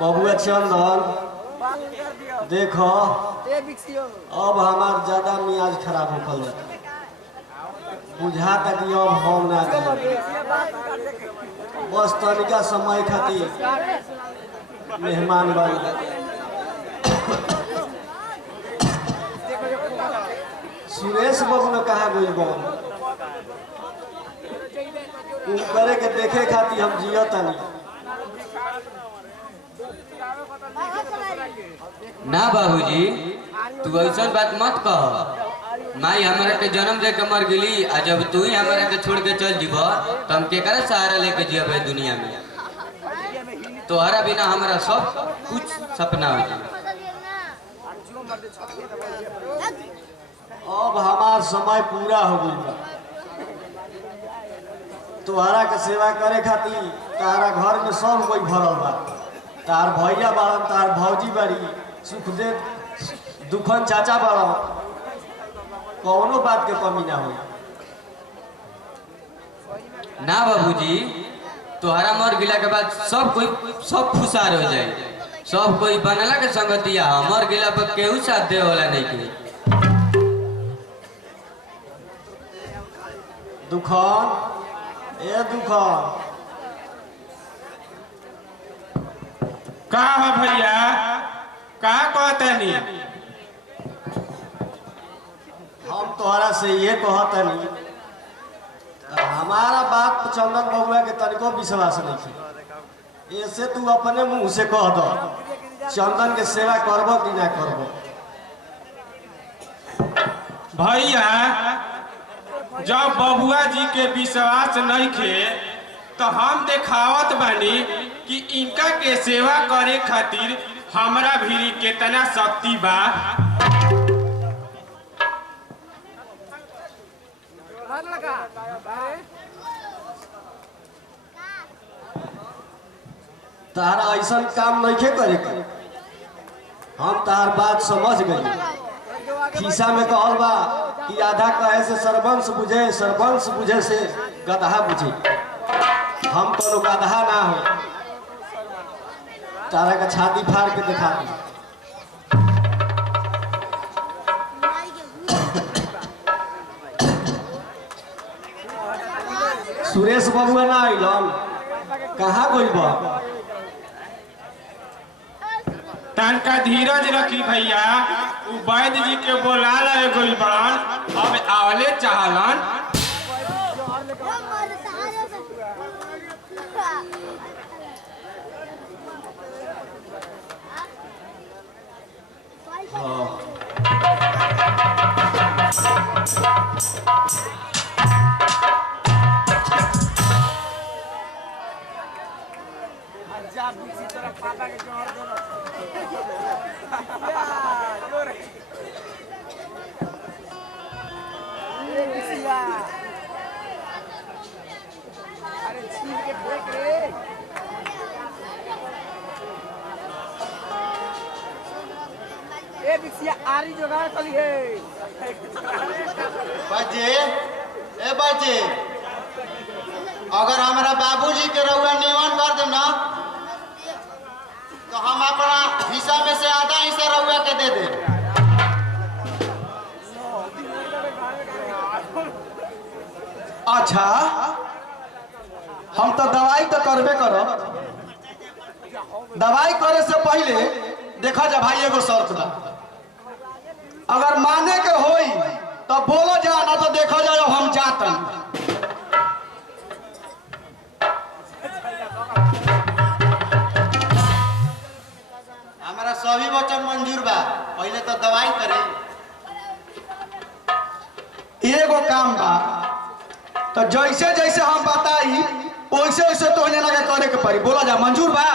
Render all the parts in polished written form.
बबुआ चंदन देखो अब हमार ज्यादा मियाज खराब होखल जाता बुझा तक अब हम ना बस तनिका समय खातिर मेहमान बन सुरेश बाबू ने कहा गई करे के देखे खातिर हम जियो तनी ना बाबूजी तू ऐसा बात मत कह। माई हमारा के जन्म दे के मर गई आ जब तू ही हमारा के छोड़ के चल जीब तो हम केकरा सहारा लेके जियब दुनिया में। तोहरा बिना हमारा सब कुछ सपना हो जाए। अब हमार समय पूरा हो गई तोहरा के सेवा करे खातिर तारा घर में सब कोई भरल बा तार भैया बाड़न तार भौजी बाड़ी सुखदेव दुखन चाचा बाड़न कौनो बात के कमी ना हो। ना बाबूजी तोहरा मर गिला के बाद सब खुशार हो जाए। सब कोई बनला के संगतिया मर गिला पर केहू साथ दे वाला नहीं के। दुखन ए दुखन का है भैया का कहतनी हम तोहरा से ये कहतनी हमारा बात चंदन बबुआ के तनिको विश्वास नहीं ऐसे तू अपने मुंह से कह दो चंदन के सेवा करबो कि ना करबो। भैया जब बबुआ जी के विश्वास नहीं खे तो हम देखावत बानी कि इनका के सेवा करे खातिर हमरा भी कितना शक्ति बा। तारा ऐसा काम नहीं करे हम तार बात समझ गई। खिस्सा में कहल बा कि आधा कहे से सरबंश बुझे से गदहा बुझे। हम तो गदहा ना हो तारा का छाती फाड़ के दिखा दी। सुरेश बबुआ ना आइलन कहाँ गइल बा। तनका धीरज रखी भैया वैद्य जी के बोला लगे गइल बड़न अब आवले चाहलन। आरी जोगाड़ चली है बच्चे ए बच्चे अगर हमारा बाबूजी के रउआ निवन कर दे ना तो हम अपना हिस्सा में से आधा हिस्सा रउआ के दे दे। अच्छा हम तो दवाई तो करबे करो। दवाई करे से पहले देखा जा भाई एगो शर्त बा अगर माने के होई तो बोलो जा ना तो देखो जाओ हम जातन। हमारा सभी वचन मंजूर बा पहले तो दवाई करे। एगो काम बा तो जैसे जैसे हम बताई वैसे वैसे तो लगे करे के पड़ी। बोला जा मंजूर बा।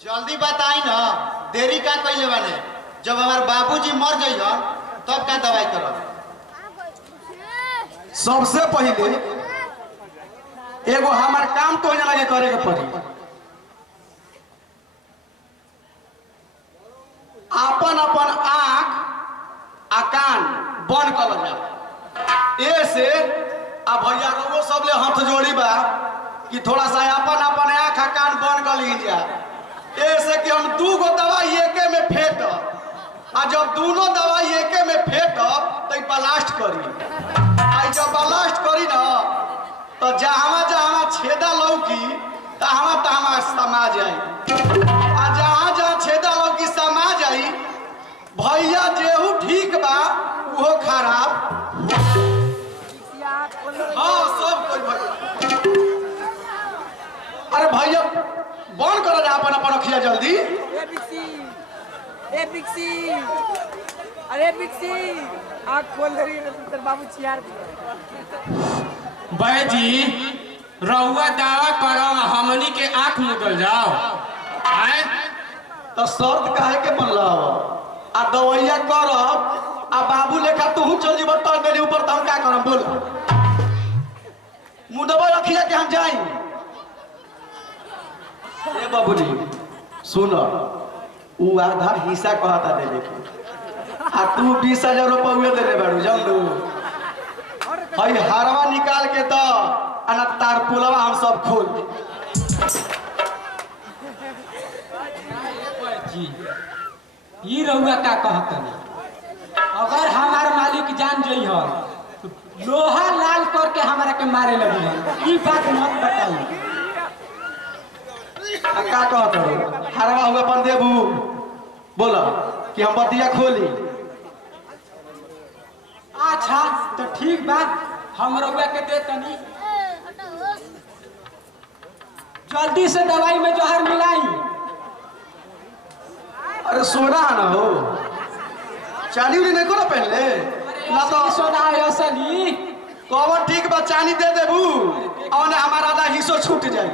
जल्दी बताई ना देरी का कैले बाने। जब हमारे बाबूजी मर गई हो तब का दवाई करो। सबसे पहले एगो हमार काम तो लगे करे के पड़ी। अपन अपन आँख आ कान बंद कर ऐसे आ भैया वो सब ले हाथ जोड़ी बा कि थोड़ा सा अपन अपन आँख कान बन गली जा ऐसे कि हम 2 गो दवाई एके में फेंट आ जब दोनों दवाई एके में फेंट तो ब्लास्ट करी आ जब ब्लास्ट करी ना तो जहाँ छेदा लौकी तहाँ समा जाई आ जहाँ छेदा लौकी समा जाई भैया जेहू ठीक बा वो खराब हाँ सब कोई भैया अरे भैया बंद करो जा अपन अपन रखिया जल्दी अरे बिक्सी आँख खोल रही तेरे बाबू चियार भाई जी रहुआ दावा करो हमनी के आंख मुदल जाओ आए तो शर्त काहे के बनला आ दवैया करब आ बाबू लेखा तू चल जीव तर मेरे ऊपर तो हम का करब बोल मुदबा रखिया के हम जाई ए बाबूजी सुन उ आधा हिस्सा कहता देले के आ तू 20,000 रुपया देले बाड़ू जान दू हई हारवा निकाल के तो अना तार पुलवा हम सब खोल ये रहुआ का कहतनी अगर हमार मालिक जान जई हो तो लोहा लाल करके हमारा के मारे लगी ये बात मत बताई का कहत हो हारवा हुआ अपन देबू बोला कि हम बतिया खोली अच्छा तो ठीक बात हम रहुआ के दे तनी जल्दी से दवाई में जहर मिलाई अरे सोना ना हो चानी उली नहीं को ना पहले ना तो सोना है असली कवर ठीक बा चानी दे देबू और ने हमारा आधा हिस्सा छूट जाई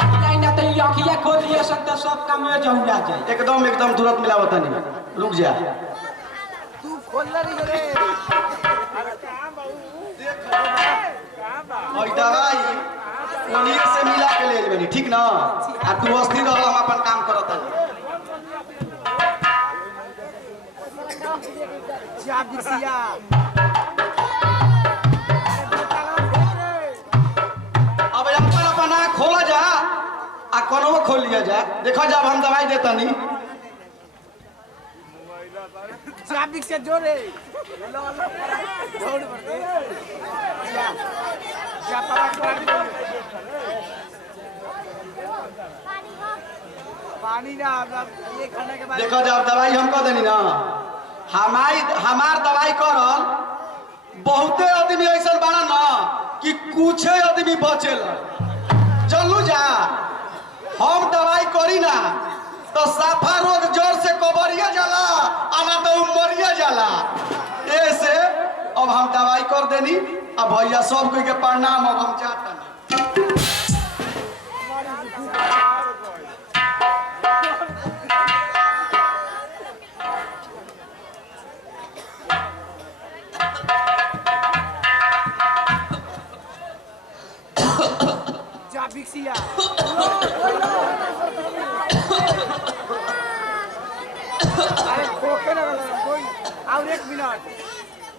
नहीं ना तो ये अखिया खोल लिए सकता सब काम में जाऊं जा जाए एकदम तुरंत मिलावत नहीं रुक जा तू खोल रही रे और दवाई उन्हीं से मिला के ले लेबनी ठीक ना आ तू अस्थिर रह हम अपन काम करत हनी जा बिक्सिया अब अपन अपन आँख खोला जा आ कोनो खोल लिया जा देखो जब हम दवाई देता नहीं जा बिक्सिया जोरे दौड़ पड़ते जा पापा पानी ना ये खाने के बाद देखो जब दवाई हम कह देनी ना हमार दवाई करल बहुते आदमी ऐसा बना ना कि कुछ आदमी बचेला चलू जा हम दवाई करी ना तो साफा रोग जोर से कबरिया जाला आना तो मरिया जाला ऐसे अब हम दवाई कर देनी अब भैया सब कोई के प्रणाम अब हम चाहता जा बिक्सिया अरे खोखे ना कोई और 1 मिनट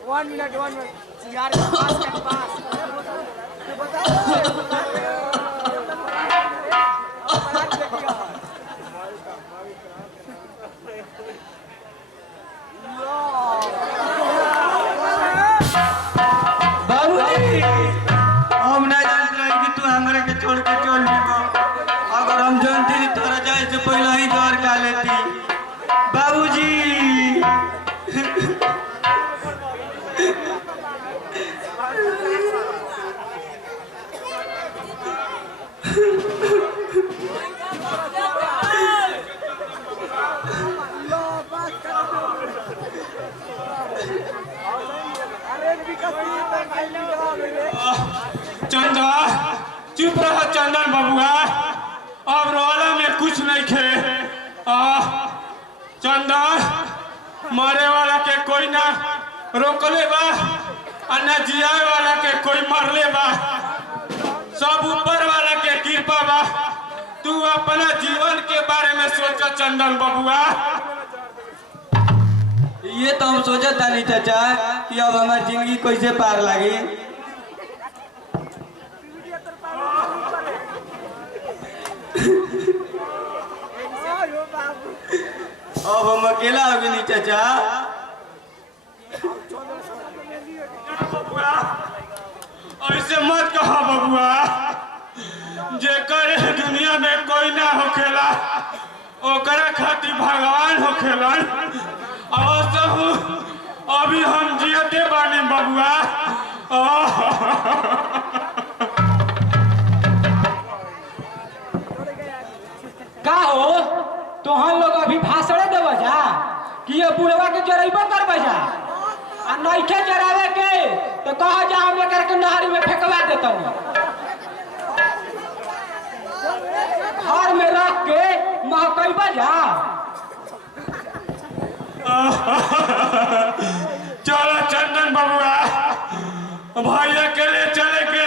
1 मिनट यार पास के पास हम नहीं जानते रही कि तू हमारे के छोड़ के चल जीवो अगर हम जानती तोरा जाए से पहले ही डर का लेती बाबूजी चंदा चुप रहा चंदन बबुआ अब रोला में कुछ नहीं खे चंदन मरे वाला के कोई ना रोकले बा और ना जियाए वाला के कोई मरले बा सब ऊपर वाला के कृपा बा तू अपना जीवन के बारे में सोचा चंदन बबुआ ये तो हम सोचा था नहीं चाचा कि अब हमारी जिंदगी कैसे पार लगी अब हम अकेला हो गई चाचा। बबुआ ऐसे मत कहा बबुआ, जेकर दुनिया में कोई ना होखेला ओकरा खातिर भगवान होखेलन। अभी हम जियते बानी बबुआ। का हो तोहन लोग अभी भाषण देव जा कि ये बुढ़वा के जरेबो करबे जा आ नइखे जरावे के तो कह जा हम एकर के नहर में फेंकवा देतनी। घर में रख के महकैबा जा। चलो चंदन बबुआ, भैया के लिए चले के